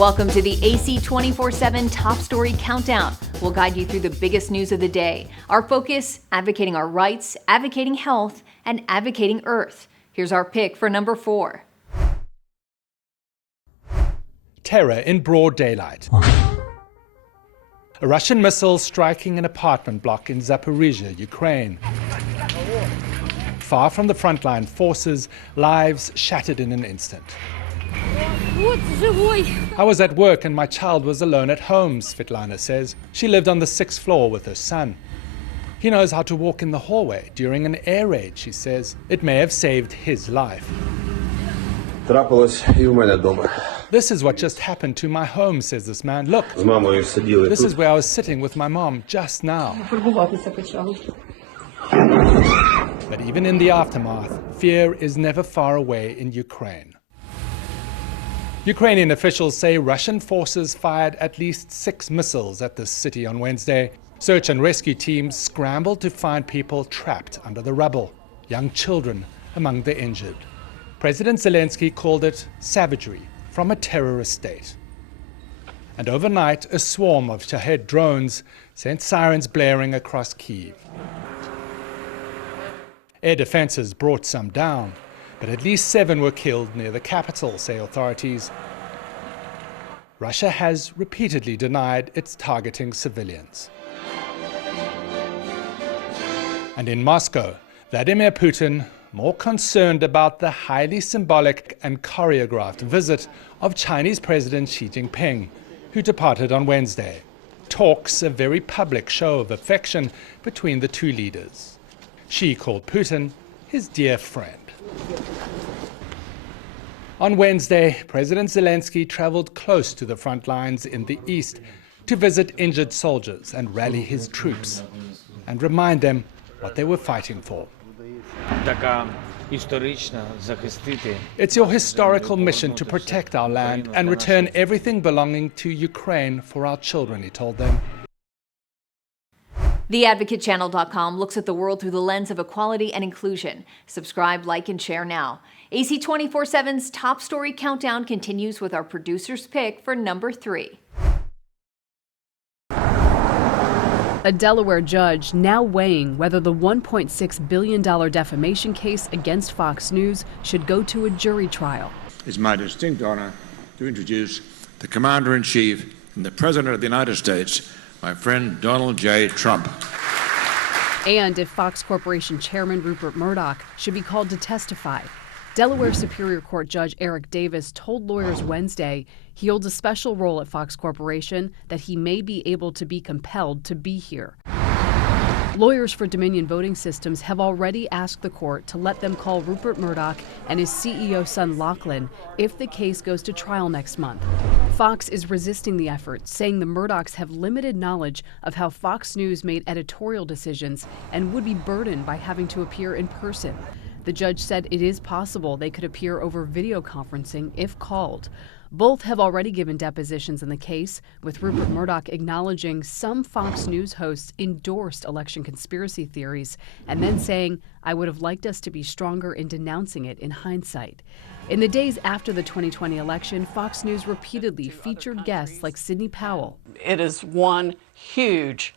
Welcome to the AC 24/7 Top Story Countdown. We'll guide you through the biggest news of the day. Our focus, advocating our rights, advocating health, and advocating Earth. Here's our pick for number 4. Terror in broad daylight. A Russian missile striking an apartment block in Zaporizhia, Ukraine. Far from the frontline forces, lives shattered in an instant. I was at work and my child was alone at home, Svetlana says. She lived on the 6th floor with her son. He knows how to walk in the hallway during an air raid, she says. It may have saved his life. This is what just happened to my home, says this man. Look, this is where I was sitting with my mom just now. But even in the aftermath, fear is never far away in Ukraine. Ukrainian officials say Russian forces fired at least 6 missiles at this city on Wednesday. Search and rescue teams scrambled to find people trapped under the rubble, young children among the injured. President Zelensky called it savagery from a terrorist state. And overnight, a swarm of Shahed drones sent sirens blaring across Kyiv. Air defenses brought some down, but at least 7 were killed near the capital, say authorities. Russia has repeatedly denied it's targeting civilians. And in Moscow, Vladimir Putin, more concerned about the highly symbolic and choreographed visit of Chinese President Xi Jinping, who departed on Wednesday. Talks a very public show of affection between the two leaders. Xi called Putin his dear friend. On Wednesday, President Zelensky traveled close to the front lines in the east to visit injured soldiers and rally his troops and remind them what they were fighting for. It's your historical mission to protect our land and return everything belonging to Ukraine for our children, he told them. TheAdvocateChannel.com looks at the world through the lens of equality and inclusion. Subscribe, like, and share now. AC 24/7's Top Story Countdown continues with our producer's pick for number 3. A Delaware judge now weighing whether the $1.6 billion defamation case against Fox News should go to a jury trial. It's my distinct honor to introduce the Commander-in-Chief and the President of the United States, my friend Donald J. Trump. And if Fox Corporation Chairman Rupert Murdoch should be called to testify. Delaware Superior Court Judge Eric Davis told lawyers Wednesday he holds a special role at Fox Corporation that he may be able to be compelled to be here. Lawyers for Dominion Voting Systems have already asked the court to let them call Rupert Murdoch and his CEO son Lachlan if the case goes to trial next month. Fox is resisting the effort, saying the Murdochs have limited knowledge of how Fox News made editorial decisions and would be burdened by having to appear in person. The judge said it is possible they could appear over video conferencing if called. Both have already given depositions in the case, with Rupert Murdoch acknowledging some Fox News hosts endorsed election conspiracy theories and then saying, "I would have liked us to be stronger in denouncing it in hindsight." In the days after the 2020 election, Fox News repeatedly featured guests like Sidney Powell. It is one huge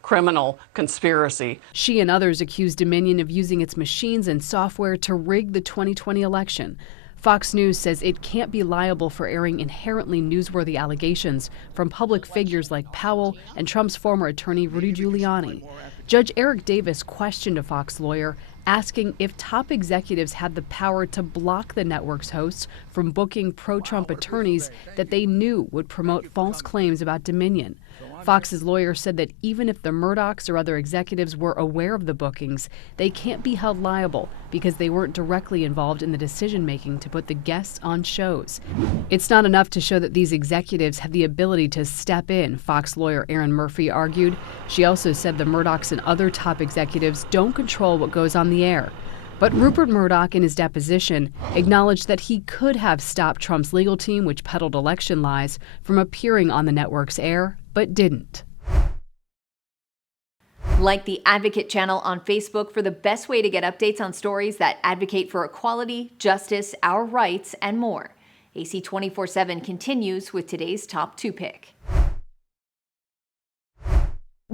criminal conspiracy. She and others accused Dominion of using its machines and software to rig the 2020 election. Fox News says it can't be liable for airing inherently newsworthy allegations from public figures like Powell and Trump's former attorney Rudy Giuliani. Judge Eric Davis questioned a Fox lawyer, asking if top executives had the power to block the network's hosts from booking pro-Trump attorneys that they knew would promote false claims about Dominion. Fox's lawyer said that even if the Murdochs or other executives were aware of the bookings, they can't be held liable because they weren't directly involved in the decision-making to put the guests on shows. It's not enough to show that these executives have the ability to step in, Fox lawyer Erin Murphy argued. She also said the Murdochs and other top executives don't control what goes on the air. But Rupert Murdoch, in his deposition, acknowledged that he could have stopped Trump's legal team, which peddled election lies, from appearing on the network's air, but didn't. Like the Advocate channel on Facebook for the best way to get updates on stories that advocate for equality, justice, our rights, and more. AC 24/7 continues with today's top 2 pick.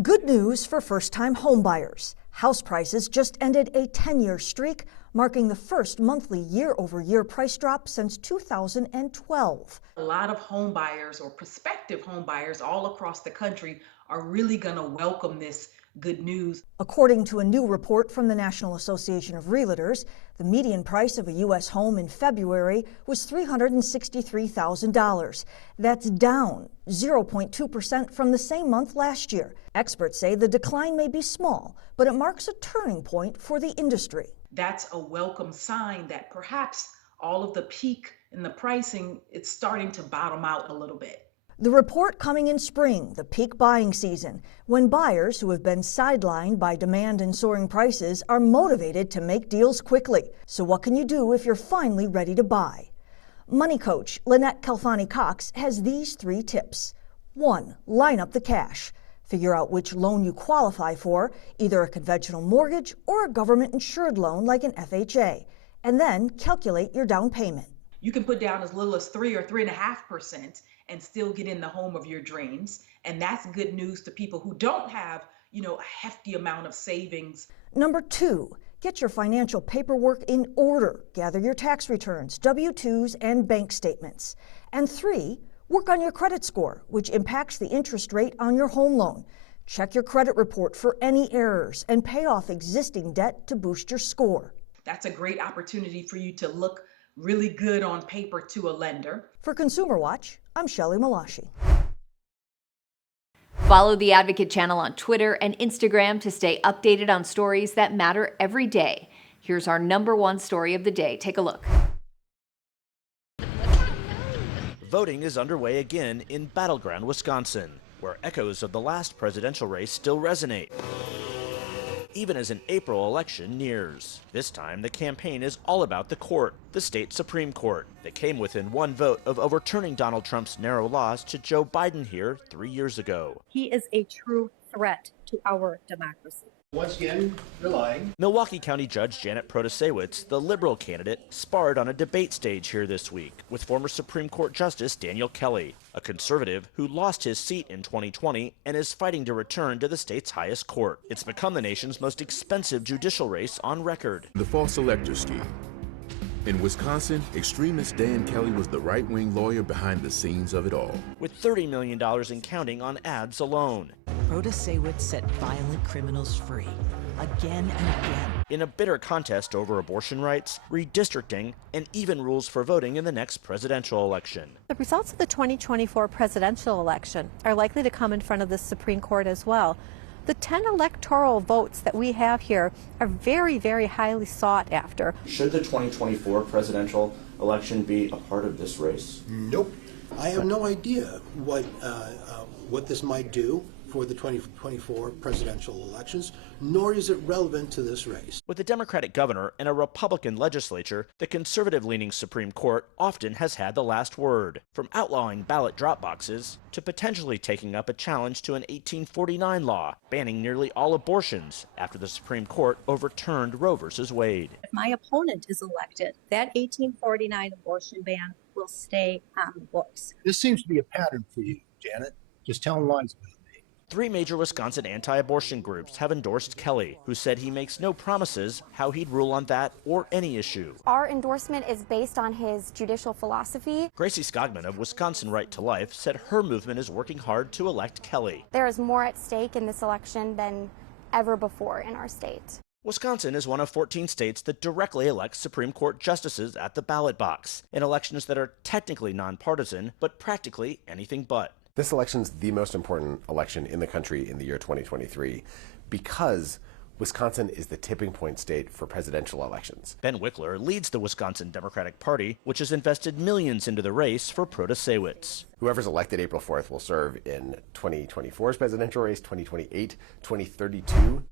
Good news for first-time homebuyers. House prices just ended a 10-year streak, marking the first monthly year-over-year price drop since 2012. A lot of home buyers or prospective home buyers all across the country are really going to welcome this good news. According to a new report from the National Association of Realtors, the median price of a U.S. home in February was $363,000. That's down 0.2% from the same month last year. Experts say the decline may be small, but it marks a turning point for the industry. That's a welcome sign that perhaps all of the peak in the pricing, it's starting to bottom out a little bit. The report coming in spring, the peak buying season, when buyers who have been sidelined by demand and soaring prices are motivated to make deals quickly. So what can you do if you're finally ready to buy? Money coach Lynette Calfani-Cox has these 3 tips. 1. Line up the cash. Figure out which loan you qualify for, either a conventional mortgage or a government-insured loan like an FHA, and then calculate your down payment. You can put down as little as 3 or 3.5% and still get in the home of your dreams. And that's good news to people who don't have, a hefty amount of savings. Number 2, get your financial paperwork in order. Gather your tax returns, W-2s, and bank statements. And 3, work on your credit score, which impacts the interest rate on your home loan. Check your credit report for any errors and pay off existing debt to boost your score. That's a great opportunity for you to look really good on paper to a lender. For Consumer Watch, I'm Shelley Malashi. Follow the Advocate channel on Twitter and Instagram to stay updated on stories that matter every day. Here's our number 1 story of the day. Take a look. Voting is underway again in battleground Wisconsin, where echoes of the last presidential race still resonate, even as an April election nears. This time, the campaign is all about the court, the state Supreme Court, that came within 1 vote of overturning Donald Trump's narrow loss to Joe Biden here 3 years ago. He is a true threat to our democracy. Once again, you're lying. Milwaukee County Judge Janet Protasewicz, the liberal candidate, sparred on a debate stage here this week with former Supreme Court Justice Daniel Kelly, a conservative who lost his seat in 2020 and is fighting to return to the state's highest court. It's become the nation's most expensive judicial race on record. The false elector scheme. In Wisconsin, extremist Dan Kelly was the right-wing lawyer behind the scenes of it all. With $30 million in counting on ads alone. Protasewicz set violent criminals free, again and again. In a bitter contest over abortion rights, redistricting, and even rules for voting in the next presidential election. The results of the 2024 presidential election are likely to come in front of the Supreme Court as well. The 10 electoral votes that we have here are very, very highly sought after. Should the 2024 presidential election be a part of this race? Nope. I have no idea what this might do for the 2024 presidential elections, nor is it relevant to this race. With a Democratic governor and a Republican legislature, the conservative-leaning Supreme Court often has had the last word, from outlawing ballot drop boxes to potentially taking up a challenge to an 1849 law banning nearly all abortions after the Supreme Court overturned Roe v. Wade. If my opponent is elected, that 1849 abortion ban will stay on the books. This seems to be a pattern for you, Janet. Just telling lies about it. 3 major Wisconsin anti-abortion groups have endorsed Kelly, who said he makes no promises how he'd rule on that or any issue. Our endorsement is based on his judicial philosophy. Gracie Skogman of Wisconsin Right to Life said her movement is working hard to elect Kelly. There is more at stake in this election than ever before in our state. Wisconsin is one of 14 states that directly elect Supreme Court justices at the ballot box, in elections that are technically nonpartisan, but practically anything but. This election's the most important election in the country in the year 2023 because Wisconsin is the tipping point state for presidential elections. Ben Wickler leads the Wisconsin Democratic Party, which has invested millions into the race for Protasewicz. Whoever's elected April 4th will serve in 2024's presidential race, 2028, 2032.